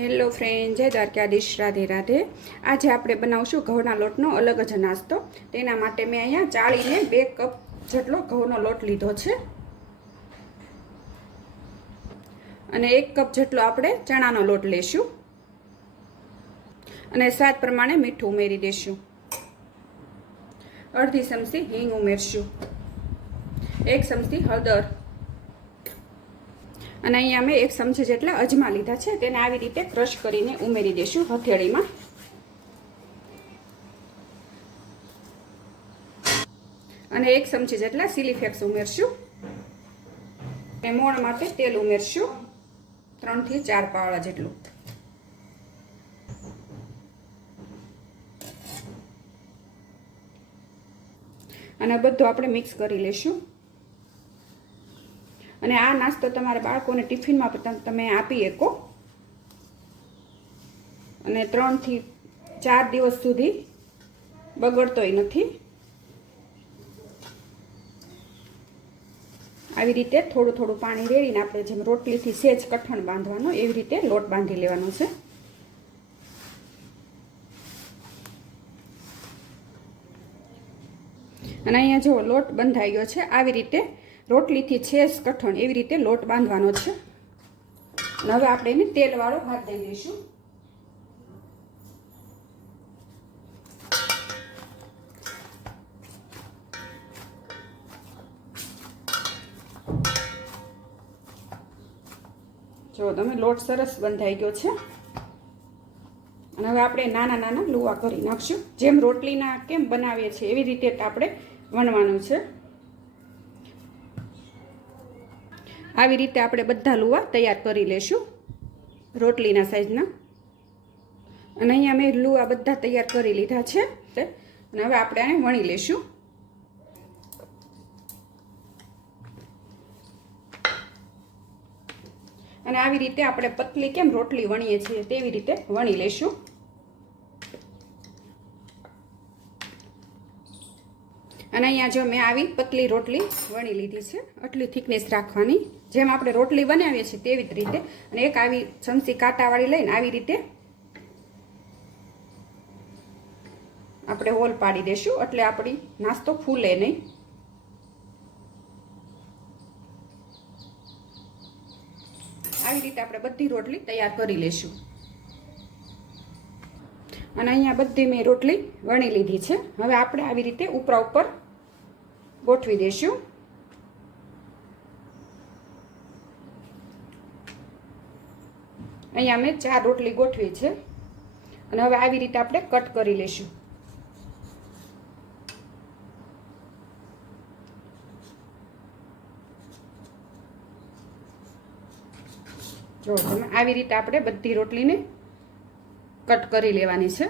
Hello friend, જય દ્વારકાધીશ. રાધે રાધે. આજે આપણે બનાવશું ઘઉંના લોટનો અલગ જ નાસ્તો. તેના માટે મેં અહીંયા ચાળીને બે કપ જેટલો ઘઉંનો લોટ લીધો છે. અને એક કપ જેટલો આપણે ચણાનો લોટ લેશું. અને સ્વાદ પ્રમાણે મીઠું ઉમેરી દઈશું અડધી ચમચી હિંગ ઉમેરશું. એક ચમચી હળદર. અને અહીંયા અમે એક ચમચી જેટલા અજમા લીધા છે તેને આવી રીતે ક્રશ કરીને ઉમેરી દઈશું હથેળીમાં. અને એક ચમચી જેટલા સિલીફેક્સ ઉમેરશું. અને મોણ માટે તેલ ઉમેરશું. ત્રણથી ચાર પાવડા જેટલું. અને બધું આપણે મિક્સ કરી લઈશું અને આ નાસ્તો તમારા બાળકોને ટિફિનમાં પણ તમે આપી શકો. અને ત્રણથી ચાર દિવસ સુધી બગડતોય નથી. આવી રીતે થોડું થોડું પાણી રેડીને આપણે જેમ રોટલીથી સેજ કઠણ બાંધવાનો, એવી રીતે લોટ બાંધી લેવાનો છે. અને અહીંયા જો લોટ બંધાઈ ગયો છે, આવી રીતે રોટલીથી છેસ કઠણ એવી રીતે લોટ બાંધવાનો છે. અને હવે આપણે એને તેલવાળો ભાત દઈ દઈશું. જો તમે લોટ સરસ બંધાઈ ગયો છે. અને હવે આપણે નાના નાના લુવા કરી નાખશું. જેમ રોટલીના કેમ બનાવીએ છીએ એવી રીતે આપણે વણવાનું છે. આવી રીતે આપણે બધા લુવા તૈયાર કરી લેશું, રોટલીના સાઈઝના અને અહીંયા મેં લુવા બધા તૈયાર કરી લીધા છે. અને હવે આપણે આને વણી લેશું. અને આવી રીતે આપણે પતલી કેમ રોટલી વણીએ છીએ તેવી રીતે વણી લેશું. અને અહીંયા જો મેં આવી પતલી રોટલી વણી લીધી છે, આટલી થિકનેસ રાખવાની. જેમ આપણે રોટલી બનાવીએ છીએ તેવી જ રીતે. અને એક આવી ચમચી કાંટાવાળી લઈને આવી રીતે આપણે હોલ પાડી દેશું. એટલે આપણી નાસ્તો ફૂલે નહીં. આવી રીતે આપણે બધી રોટલી તૈયાર કરી લેશું. અને અહીંયા બધી મેં રોટલી વણી લીધી છે. હવે આપણે આવી રીતે ઉપરા ઉપર ગોઠવી દઈશું અહીંયા મેં ચાર રોટલી ગોઠવી છે. અને હવે આવી રીતે આપણે કટ કરી લઈશું. જો, તમે આવી રીતે આપણે બધી રોટલીને કટ કરી લેવાની છે.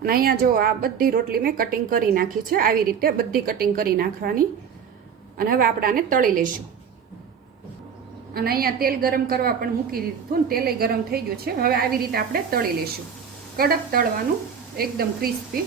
અને અહીંયા જો આ બધી રોટલી મેં કટિંગ કરી નાખી છે. આવી રીતે બધી કટિંગ કરી નાખવાની. અને હવે આપણે આને તળી લઈશું. અને અહીંયા તેલ ગરમ કરવા પણ મૂકી દીધું ને તેલય ગરમ થઈ ગયું છે. હવે આવી રીતે આપણે તળી લઈશું. કડક તળવાનું એકદમ ક્રિસ્પી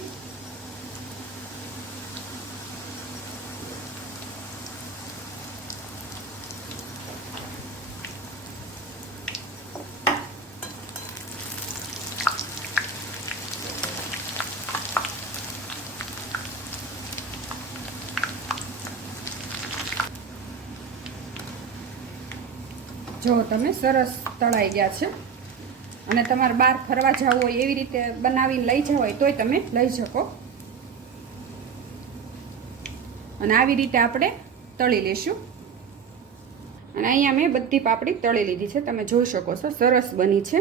જો તમે સરસ તળાઈ ગયા છે અને તમારે બહાર ફરવા જવું હોય એવી રીતે બનાવીને લઈ જવું હોય તોય તમે લઈ શકો. અને આવી રીતે આપણે તળી લેશું. અને અહીંયા મેં બધી પાપડી તળી લીધી છે. તમે જોઈ શકો છો, સરસ બની છે.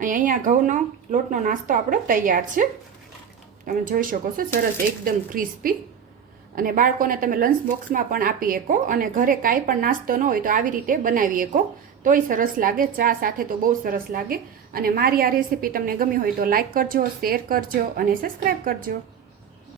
અહીંયા ઘઉંનો લોટનો નાસ્તો આપણો તૈયાર છે. તમે જોઈ શકો છો, સરસ એકદમ ક્રિસ્પી. અને બાળકોને તમે લંચ બોક્સમાં પણ આપી શકો અને ઘરે કાંઈ પણ નાસ્તો ન હોય તો આવી રીતે બનાવી શકો. તોય સરસ લાગે, ચા સાથે તો બહુ સરસ લાગે. અને મારી આ રેસીપી તમને ગમી હોય તો લાઇક કરજો શેર કરજો અને સબસ્ક્રાઈબ કરજો.